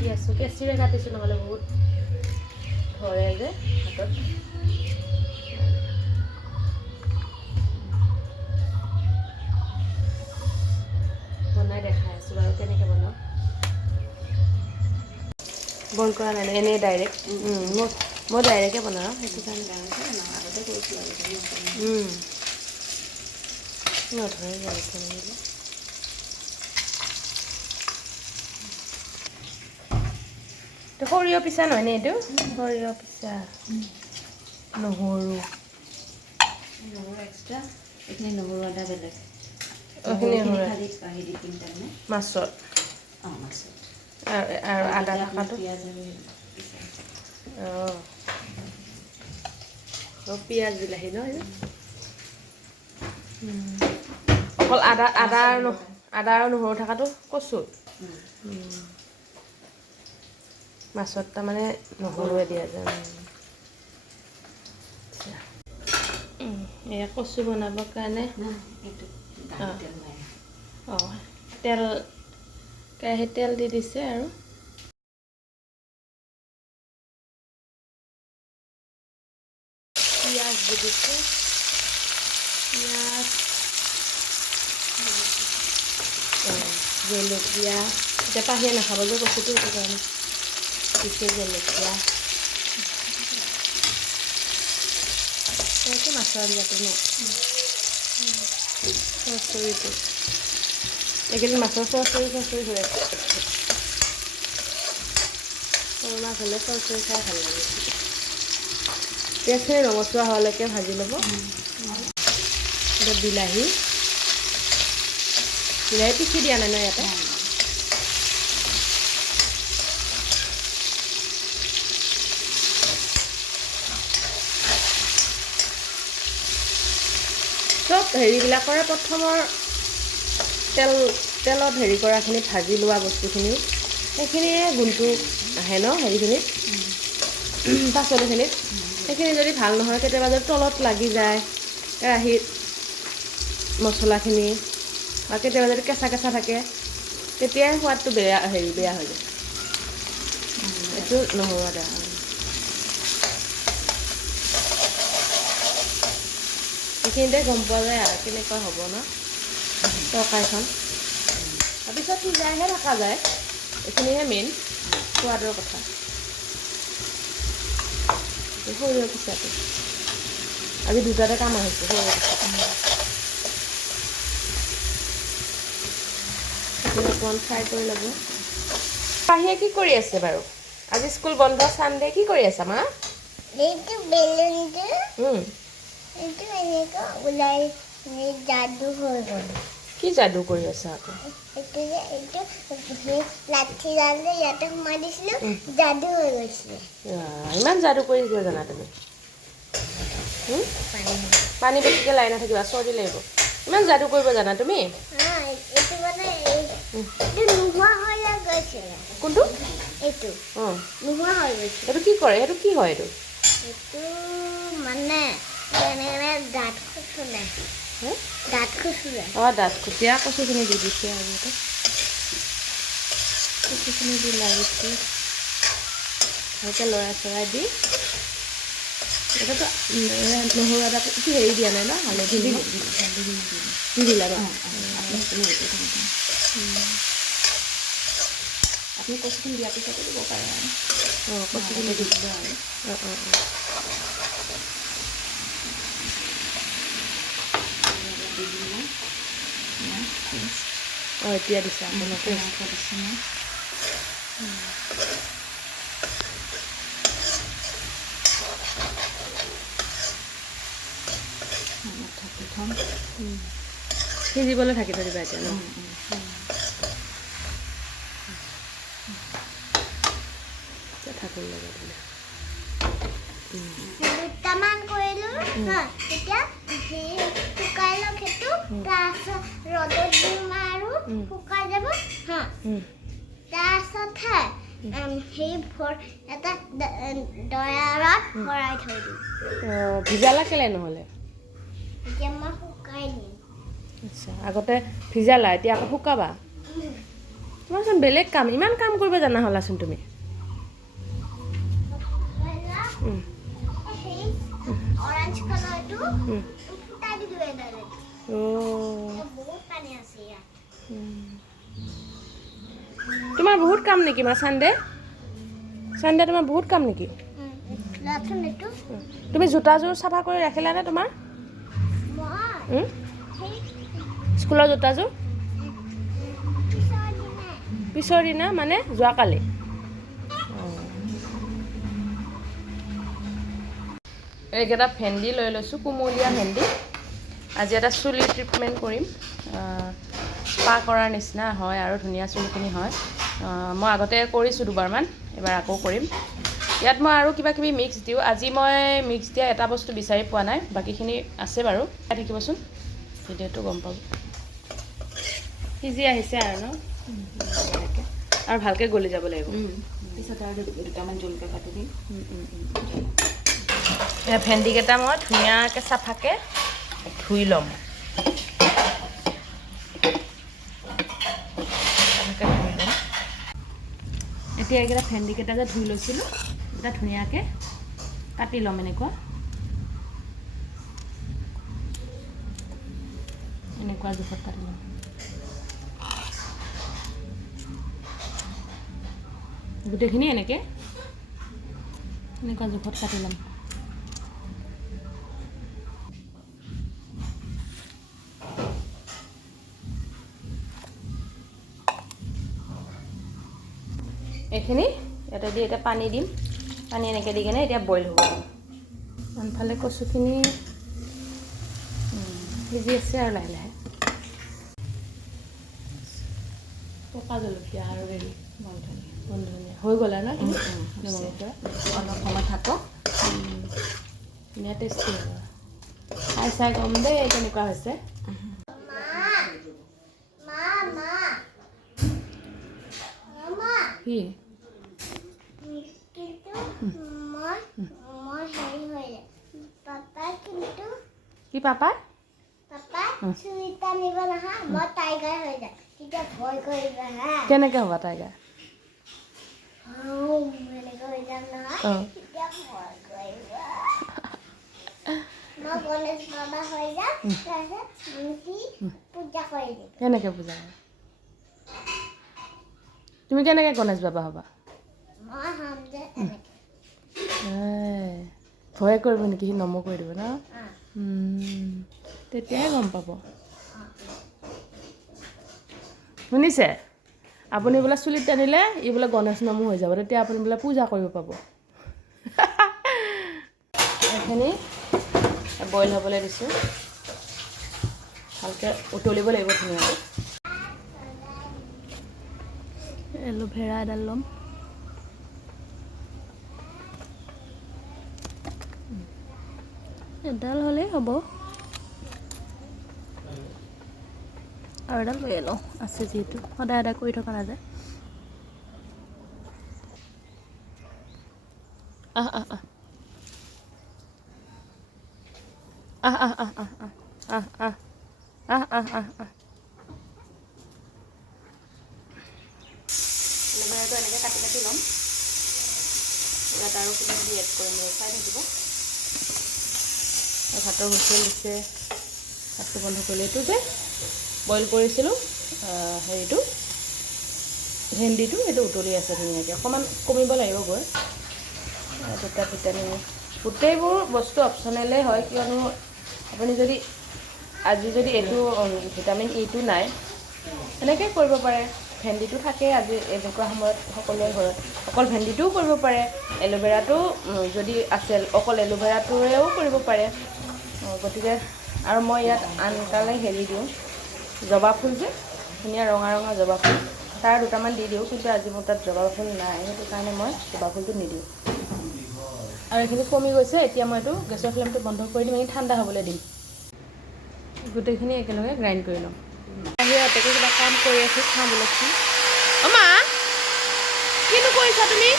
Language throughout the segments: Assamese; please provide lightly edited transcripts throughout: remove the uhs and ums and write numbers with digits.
কাটি আছোঁ কেঁচিৰে কাটিছোঁ নহ'লে বহুত ধৰে যে হাতত বনাই দেখাই আছোঁ বাৰু কেনেকৈ বনাওঁ বইল কৰা নাই এনেই ডাইৰেক্ট মই ডাইৰেক্টে বনাওঁ সেইটো কাৰণে আগতে কৰিছোঁ নধৰে জালুকটো নিদিলে তো সৰিয়হ পিছা নহয় নে এইটো সৰিয়হ পিছা নহৰু এক্সট্ৰা এইখিনি নহৰু আদা বেলেগ মাছত আৰু আদা থকাটো পিঁয়াজ বিলাহী ন অকল আদা আৰু নহৰু থকাটো কচু মাছত তাৰমানে নহৰুৱে দিয়া যায় এয়া কচু বনাবৰ কাৰণে তেল কেৰাহীত তেল দি দিছে আৰু পিঁয়াজ দি দিছে পিঁয়াজ জলকীয়া এতিয়া পাহিয়ে নাখাব যে কচুটো সেইটো কাৰণে দিছে জলকীয়া সেইটো মাছৰ আঞ্জাটো ন চৰচৰিটো এইকেইদিন মাছৰ চৰচৰি হৈ আছে সৰু মাছ হ'লে চৰচৰি খাই ভাল লাগে পিঁয়াজখিনি ৰঙচুৱা হোৱালৈকে ভাজি ল'ব বিলাহী পিচি দিয়া নাই ন ইয়াতে চব হেৰিবিলাকৰে প্ৰথমৰ তেলত হেৰি কৰাখিনি ভাজি লোৱা বস্তুখিনি সেইখিনিয়ে গুণটো আহে ন হেৰিখিনিত পাচলিখিনিত সেইখিনি যদি ভাল নহয় কেতিয়াবা যদি তলত লাগি যায় কেৰাহীত মছলাখিনি বা কেতিয়াবা যদি কেঁচা কেঁচা থাকে তেতিয়াই সোৱাদটো বেয়া হৈ যায় এইটো নহৰু আদা এইখিনিতে গম পোৱা যায় আৰু কেনেকুৱা হ'ব ন তৰকাৰীখন তাৰপিছত সিজাইহে থকা যায় এইখিনিহে মেইন সোৱাদৰ কথা সৰিয়হ পিছাটো আজি দুটাতে কাম আহিছে সৰিয়হ পিছা অকণমান ফ্ৰাই কৰি ল'ব পাহিয়ে কি কৰি আছে বাৰু আজি স্কুল বন্ধ চানডে কি কৰি আছা মা এইটো বেলুনটো এইটো এনেকৈ ওলাই যাদু হৈ গ'ল কি যাদু কৰি আছা আকৌ এইটো লাঠি ডালে ইয়াতে সোমাই দিছিলোঁ যাদু হৈ গৈছিলে ইমান যাদু কৰি দিলে জানা তুমি পানী বেছিকৈ লাই নাথাকিবা চৰ্দি লাগিব ইমান যাদু কৰিব জানা তুমি এইটো মানে এইটো নোহোৱা হৈ গৈছিলে কোনটো এইটো নোহোৱা হৈ গৈছে এইটো কি কৰে সেইটো কি হয় এইটো এইটো মানে এনেকৈ দাঁত খুচুলে দাঁত খুচীয়া কচুখিনি দি দিছে আৰু এটা কচুখিনি দি লাগিছে ভালকৈ লৰাই চৰাই দি এটাতো নহৰু আদা কি হেৰি দিয়া নাই ন হালধি দি দিলা ন আপুনি কচুখিনি দিয়াৰ পিছতে দিব পাৰে আৰু কচুখিনি দি দিব আৰু এতিয়া দিছা সিজিবলৈ ঢাকি থৈ দিবা এতিয়া ন ঢাকনি লগাই দিলে দুটামান কৰিলোঁ তেতিয়া শুকাই লওক সেইটো তাৰপিছত ৰ'দত দিম আৰু শুকাই যাব তাৰপিছতহে সেই এটা ডয়াৰত ভৰাই থৈ দিম ভিজালা কেলে নহ'লে এতিয়া মই শুকাই দিম আচ্ছা আগতে ভিজালা এতিয়া আকৌ শুকাবা তোমাৰচোন বেলেগ কাম ইমান কাম কৰিব জানা হ'লাচোন তুমি অৰেঞ্জ কালাৰটো ফুটাই দিলো এডালে বহুত পানী আছে ইয়াত তোমাৰ বহুত কাম নেকি মা চানডে তোমাৰ বহুত কাম নেকি তুমি জোতাযোৰ চাফা কৰি ৰাখিলানে তোমাৰ স্কুলৰ জোতাযোৰ পিছৰ দিনা মানে যোৱাকালি এইকেইটা ভেন্দি লৈ লৈছোঁ কুমলীয়া ভেন্দি আজি এটা চুলি ট্ৰিটমেণ্ট কৰিম স্পা কৰাৰ নিচিনা হয় আৰু ধুনীয়া চুলিখিনি হয় মই আগতে কৰিছোঁ দুবাৰমান এবাৰ আকৌ কৰিম ইয়াত মই আৰু কিবা কিবি মিক্স দিওঁ আজি মই মিক্স দিয়া এটা বস্তু বিচাৰি পোৱা নাই বাকীখিনি আছে বাৰু চাই থাকিবচোন ভিডিঅ'টো গম পাব সিজি আহিছে আৰু ন আৰু ভালকৈ গলি যাব লাগিব পিছত আৰু দুটামান জলকীয়া কাটি দিম ভেন্দিকেইটা মই ধুনীয়াকৈ চাফাকৈ ধুই ল'ম এতিয়া এইকেইটা ভেন্দিকেইটা যে ধুই লৈছিলোঁ এটা ধুনীয়াকৈ কাটি ল'ম এনেকুৱা জোখত কাটি ল'ম গোটেইখিনি এনেকৈ জোখত কাটি ল'ম এইখিনি ইয়াতে দি এতিয়া পানী দিম পানী এনেকৈ দি কিনে এতিয়া বইল হ'ব আনফালে কচুখিনি সিজি আছে আৰু লাহে লাহে পকা জলকীয়া আৰু হেৰি বন্ধনীয়া হৈ গ'ল আৰু অলপ সময় থাকক ধুনীয়া টেষ্টি হ'ব চাই চাই গম দেই কেনেকুৱা হৈছে কি কি পাপা কেনেকৈ হ'বা টাইগাৰ কেনেকৈ পূজা তুমি কেনেকৈ গণেশ বাবা হ'বা ভয় কৰিব নেকি সি নম কৰি দিব ন তেতিয়াহে গম পাব শুনিছে আপুনি বোলে চুলিত টানিলে ই বোলে গণেশ নমো হৈ যাব তেতিয়া আপুনি বোলে পূজা কৰিব পাব এইখিনি বইল হ'বলৈ দিছোঁ ভালকৈ উতলিব লাগিব ধুনীয়াকৈ এল'ভেৰা এডাল ল'ম এডাল হ'লেই হ'ব আৰু এডাল লৈ লওঁ আছে যিহেতু সদায় সদায় কৰি থকা নাযায় এল'ভেৰাটো এনেকৈ কাটি কাটি ল'ম ইয়াত আৰু কিবা কিবি এড কৰিম চাই থাকিব ভাতৰ হুইচেল দিছে ভাতটো বন্ধ কৰিলে এইটো যে বইল কৰিছিলোঁ হেৰিটো ভেন্দিটো সেইটো উতলি আছে ধুনীয়াকৈ অকণমান কমিব লাগিব গৈ দুটা ভিটামিন গোটেইবোৰ বস্তু অপশ্যনেলেই হয় কিয়নো আপুনি যদি আজি যদি এইটো ভিটামিন ইটো নাই এনেকৈ কৰিব পাৰে ভেন্দিটো থাকেই আজি এনেকুৱা সময়ত সকলোৰে ঘৰত অকল ভেন্দিটোও কৰিব পাৰে এল'ভেৰাটো যদি আছে অকল এল'ভেৰাটোৰেও কৰিব পাৰে গতিকে আৰু মই ইয়াত আনকালে হেৰি দিওঁ জবা ফুল যে ধুনীয়া ৰঙা ৰঙা জবা ফুল তাৰ দুটামান দি দিওঁ কিন্তু আজি মোৰ তাত জবা ফুল নাই সেইটো কাৰণে মই জবা ফুলটো নিদিওঁ আৰু এইখিনি কমি গৈছে এতিয়া মই এইটো গেছৰ ফ্লেমটো বন্ধ কৰি দিম এইখিনি ঠাণ্ডা হ'বলৈ দিম গোটেইখিনি একেলগে গ্ৰাইণ্ড কৰি ল'ম বাহিৰতে কিবা কাম কৰি আছোঁ খাবলৈ কি মা কিনো কৰিছা তুমি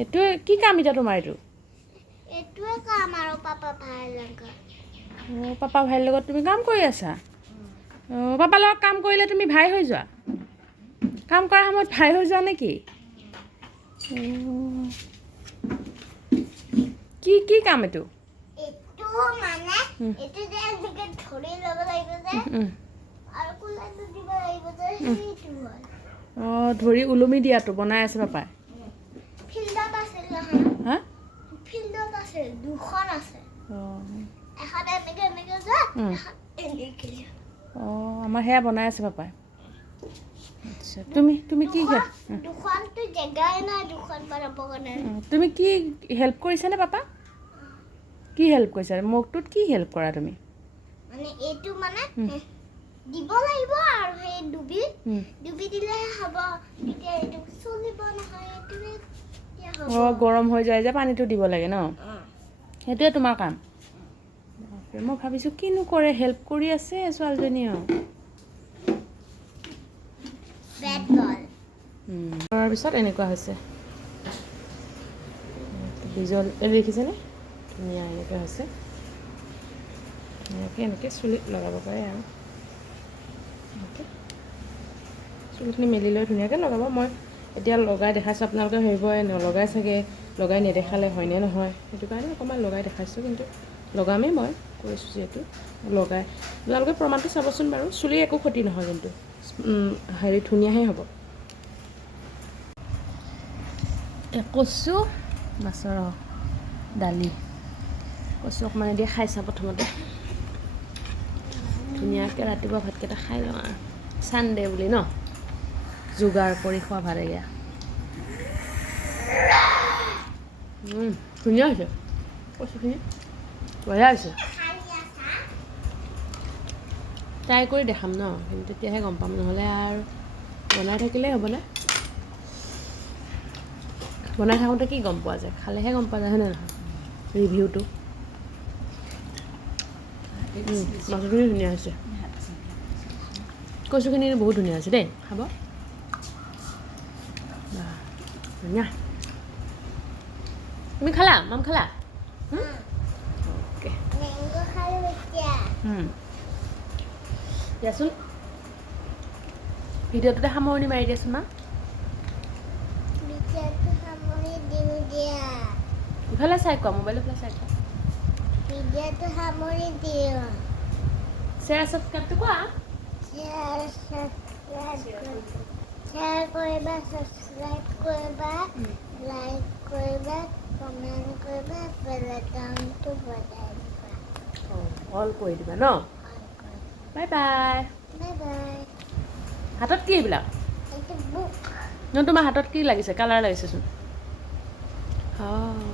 এইটো কি কাম এতিয়া তোমাৰ এইটোৱে কাম আৰু পাপা ভাল লগা অঁ পাপা ভাইৰ লগত তুমি কাম কৰি আছা অঁ পাপাৰ লগত কাম কৰিলে তুমি ভাই হৈ যোৱা কাম কৰাৰ সময়ত ভাই হৈ যোৱা নেকি কি কি কাম এইটো এইটো মানে এইটো যে এনেকে ধৰি ল'ব লাগিব যে আৰু কোলাটো দিব লাগিব যে সেইটো হয় অঁ ধৰি ওলমি দিয়াটো বনাই আছে পাপাই ফিল্ডত আছিল নহয় হা ফিল্ডত আছে দুখন আছে অঁ এখন এনেকে এনেকে যে এখন এনেকে অঁ আমাৰ সেয়া বনাই আছে পাপাই আচ্ছা তুমি কি দুখনটো জেগাই নাই দুখন বনাব কাৰণে তুমি কি হেল্প কৰিছানে পাপা কি হেল্প কৰিছা মোকটোত কি হেল্প কৰা তুমি মানে এইটো মানে দিব লাগিব আৰু সেই ডুবি দিলে হ'ব তেতিয়া এইটো চলিব নহয় এইটোৱে অঁ গৰম হৈ যায় যে পানীটো দিব লাগে ন সেইটোৱে তোমাৰ কাম মই ভাবিছোঁ কিনো কৰে হেল্প কৰি আছে ছোৱালীজনীও বেট বল কৰাৰ পিছত এনেকুৱা হৈছে বিজল দেখিছেনে ধুনীয়া এনেকৈ হৈছে এনেকৈ চুলিত লগাব পাৰে আৰু এনেকৈ চুলিখিনি মেলি লৈ ধুনীয়াকৈ লগাব মই এতিয়া লগাই দেখাইছোঁ আপোনালোকে ভাবিব নলগাই চাগে লগাই নেদেখালে হয়নে নহয় সেইটো কাৰণে অকণমান লগাই দেখাইছোঁ কিন্তু লগামেই মই কৰিছোঁ যিহেতু লগাই আপোনালোকে প্ৰমাণটো চাবচোন বাৰু চুলিৰ একো ক্ষতি নহয় কিন্তু হেৰি ধুনীয়াহে হ'ব কচু মাছৰ দালি কচু অকণমান দি খাইছা প্ৰথমতে ধুনীয়াকৈ ৰাতিপুৱা ভাতকেইটা খাই লওঁ আৰু ছানডে বুলি ন যোগাৰ কৰি খোৱা ভাল এয়া ধুনীয়া হৈছে কচুখিনি বঢ়িয়া হৈছে ট্ৰাই কৰি দেখাম ন কিন্তু তেতিয়াহে গম পাম নহ'লে আৰু বনাই থাকিলেই হ'বনে বনাই থাকোঁতে কি গম পোৱা যায় খালেহে গম পোৱা যায় হয়নে নহয় ৰিভিউটো মাছখিনি ধুনীয়া হৈছে কচুখিনি বহুত ধুনীয়া হৈছে দেই খাব ধুনীয়া তুমি খালা মাম খালা অ'কে মেংগো খালো এতিয়া দিয়াচোন ভিডিঅ'টোতে সামৰণি মাৰি দিয়াচোন মা ভিডিঅ'টো সামৰি দিওঁ দিয়া ইফালে চাই কোৱা মোবাইলৰ ফালে চাই কোৱা ভিডিঅ'টো সামৰি দিওঁ শ্বেয়াৰ ছাবস্ক্ৰাইবটো কোৱা শ্বেয়াৰ কৰিবা ছাবস্ক্ৰাইব কৰিবা লাইক কৰিবা কমেণ্ট কৰিবা বেল আইকনটো বজাই দিবা অল কৰি দিবা ন বাই বাই বাই বাই হাতত কি এইবিলাক এইটো বুক ন তোমাৰ হাতত কি লাগিছে কালাৰ লাগিছেচোন অঁ